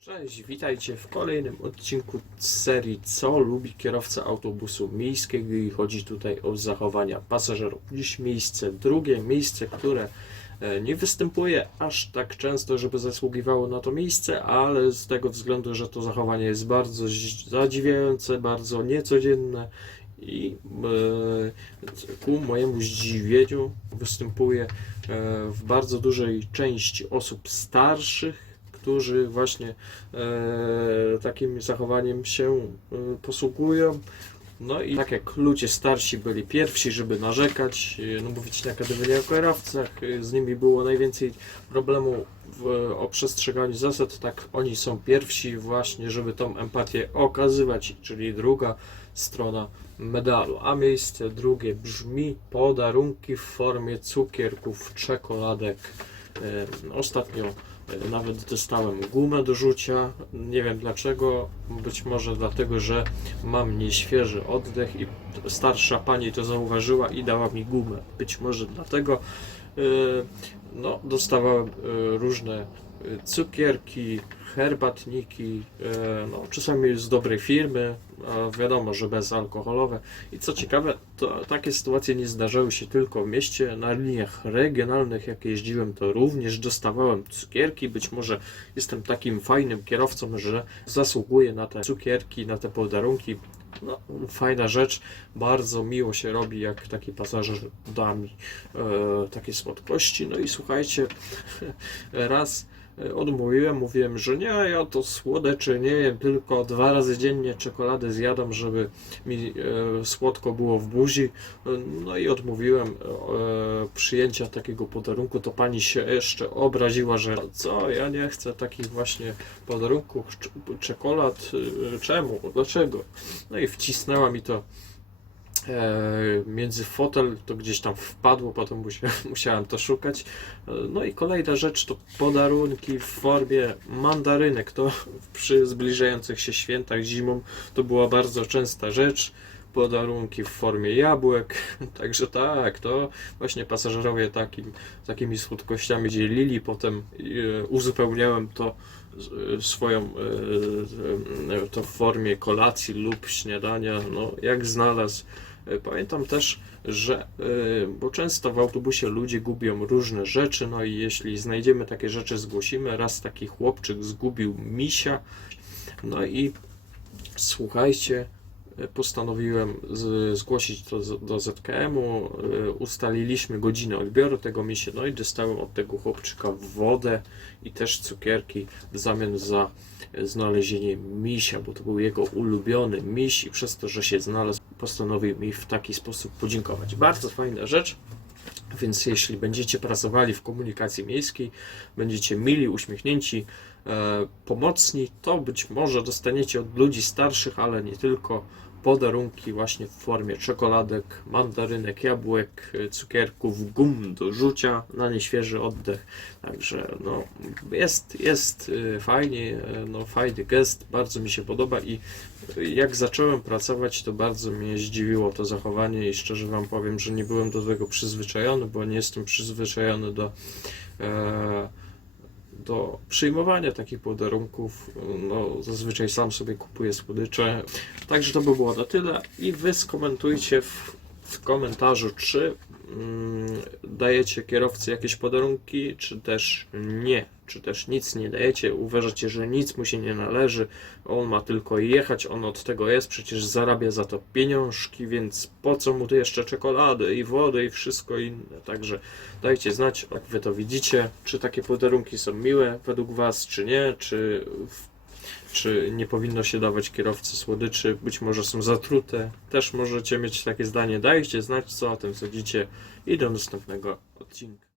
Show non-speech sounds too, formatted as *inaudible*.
Cześć, witajcie w kolejnym odcinku serii Co lubi kierowca autobusu miejskiego i chodzi tutaj o zachowania pasażerów. Dziś miejsce drugie, miejsce, które e, nie występuje aż tak często, żeby zasługiwało na to miejsce, ale z tego względu, że to zachowanie jest bardzo zadziwiające, bardzo niecodzienne i e, ku mojemu zdziwieniu występuje e, w bardzo dużej części osób starszych, którzy właśnie e, takim zachowaniem się e, posługują. No i tak jak ludzie starsi byli pierwsi, żeby narzekać, e, no mówić na akademii o kierowcach, z nimi było najwięcej problemu w, o przestrzeganiu zasad, tak oni są pierwsi właśnie, żeby tą empatię okazywać, czyli druga strona medalu. A miejsce drugie brzmi podarunki w formie cukierków, czekoladek. Ostatnio nawet dostałem gumę do rzucia. Nie wiem dlaczego. Być może dlatego, że mam nieświeży oddech i starsza pani to zauważyła i dała mi gumę. Być może dlatego. E, No, dostawałem e, różne e, cukierki, herbatniki, no, czasami z dobrej firmy, a wiadomo, że bezalkoholowe. I co ciekawe, to takie sytuacje nie zdarzały się tylko w mieście. Na liniach regionalnych, jak jeździłem, to również dostawałem cukierki. Być może jestem takim fajnym kierowcą, że zasługuję na te cukierki, na te podarunki. No, fajna rzecz, bardzo miło się robi, jak taki pasażer da mi e, takie słodkości. No i słuchajcie, *laughs* raz odmówiłem, mówiłem, że nie, ja to słodycze nie jem, tylko dwa razy dziennie czekoladę zjadam, żeby mi e, słodko było w buzi. E, No i odmówiłem e, przyjęcia takiego podarunku. To pani się jeszcze obraziła, że co, ja nie chcę takich właśnie podarunków, cz- czekolad, e, czemu, dlaczego? No i wcisnęła mi to e, między fotel, to gdzieś tam wpadło, potem musia, *laughs* musiałem to szukać. E, No i kolejna rzecz to podarunki w formie mandarynek. To *laughs* przy zbliżających się świętach zimą to była bardzo częsta rzecz. Podarunki w formie jabłek, *laughs* także tak, to właśnie pasażerowie takim, takimi słodkościami dzielili. Potem e, uzupełniałem to z- swoją e, e, to w formie kolacji lub śniadania, no jak znalazł. E, Pamiętam też, że, e, bo często w autobusie ludzie gubią różne rzeczy, no i jeśli znajdziemy takie rzeczy, zgłosimy. Raz taki chłopczyk zgubił misia, no i słuchajcie, e, postanowiłem zgłosić to do ZKM-u, e, ustaliliśmy godzinę odbioru tego misia, no i dostałem od tego chłopczyka wodę i też cukierki w zamian za znalezienie misia, bo to był jego ulubiony miś i przez to, że się znalazł, postanowił mi w taki sposób podziękować. Bardzo fajna rzecz. Więc jeśli będziecie pracowali w komunikacji miejskiej, będziecie mili, uśmiechnięci, e, pomocni, to być może dostaniecie od ludzi starszych, ale nie tylko podarunki właśnie w formie czekoladek, mandarynek, jabłek, cukierków, gum do rzucia na nieświeży oddech. Także no, jest, jest e, fajnie, e, no, fajny gest, bardzo mi się podoba i jak zacząłem pracować, to bardzo mnie zdziwiło to zachowanie i szczerze Wam powiem, że nie byłem do tego przyzwyczajony, bo nie jestem przyzwyczajony do, e, do przyjmowania takich podarunków. No, zazwyczaj sam sobie kupuję słodycze. Także to by było na tyle i Wy skomentujcie w, w komentarzu, czy mm, dajecie kierowcy jakieś podarunki, czy też nie, czy też nic nie dajecie, uważacie, że nic mu się nie należy, on ma tylko jechać, on od tego jest, przecież zarabia za to pieniążki, więc po co mu tu jeszcze czekolady i wody i wszystko inne, także dajcie znać, jak wy to widzicie, czy takie podarunki są miłe według was, czy nie, czy czy nie powinno się dawać kierowcy słodyczy, być może są zatrute. Też możecie mieć takie zdanie. Dajcie znać, co o tym sądzicie i do następnego odcinka.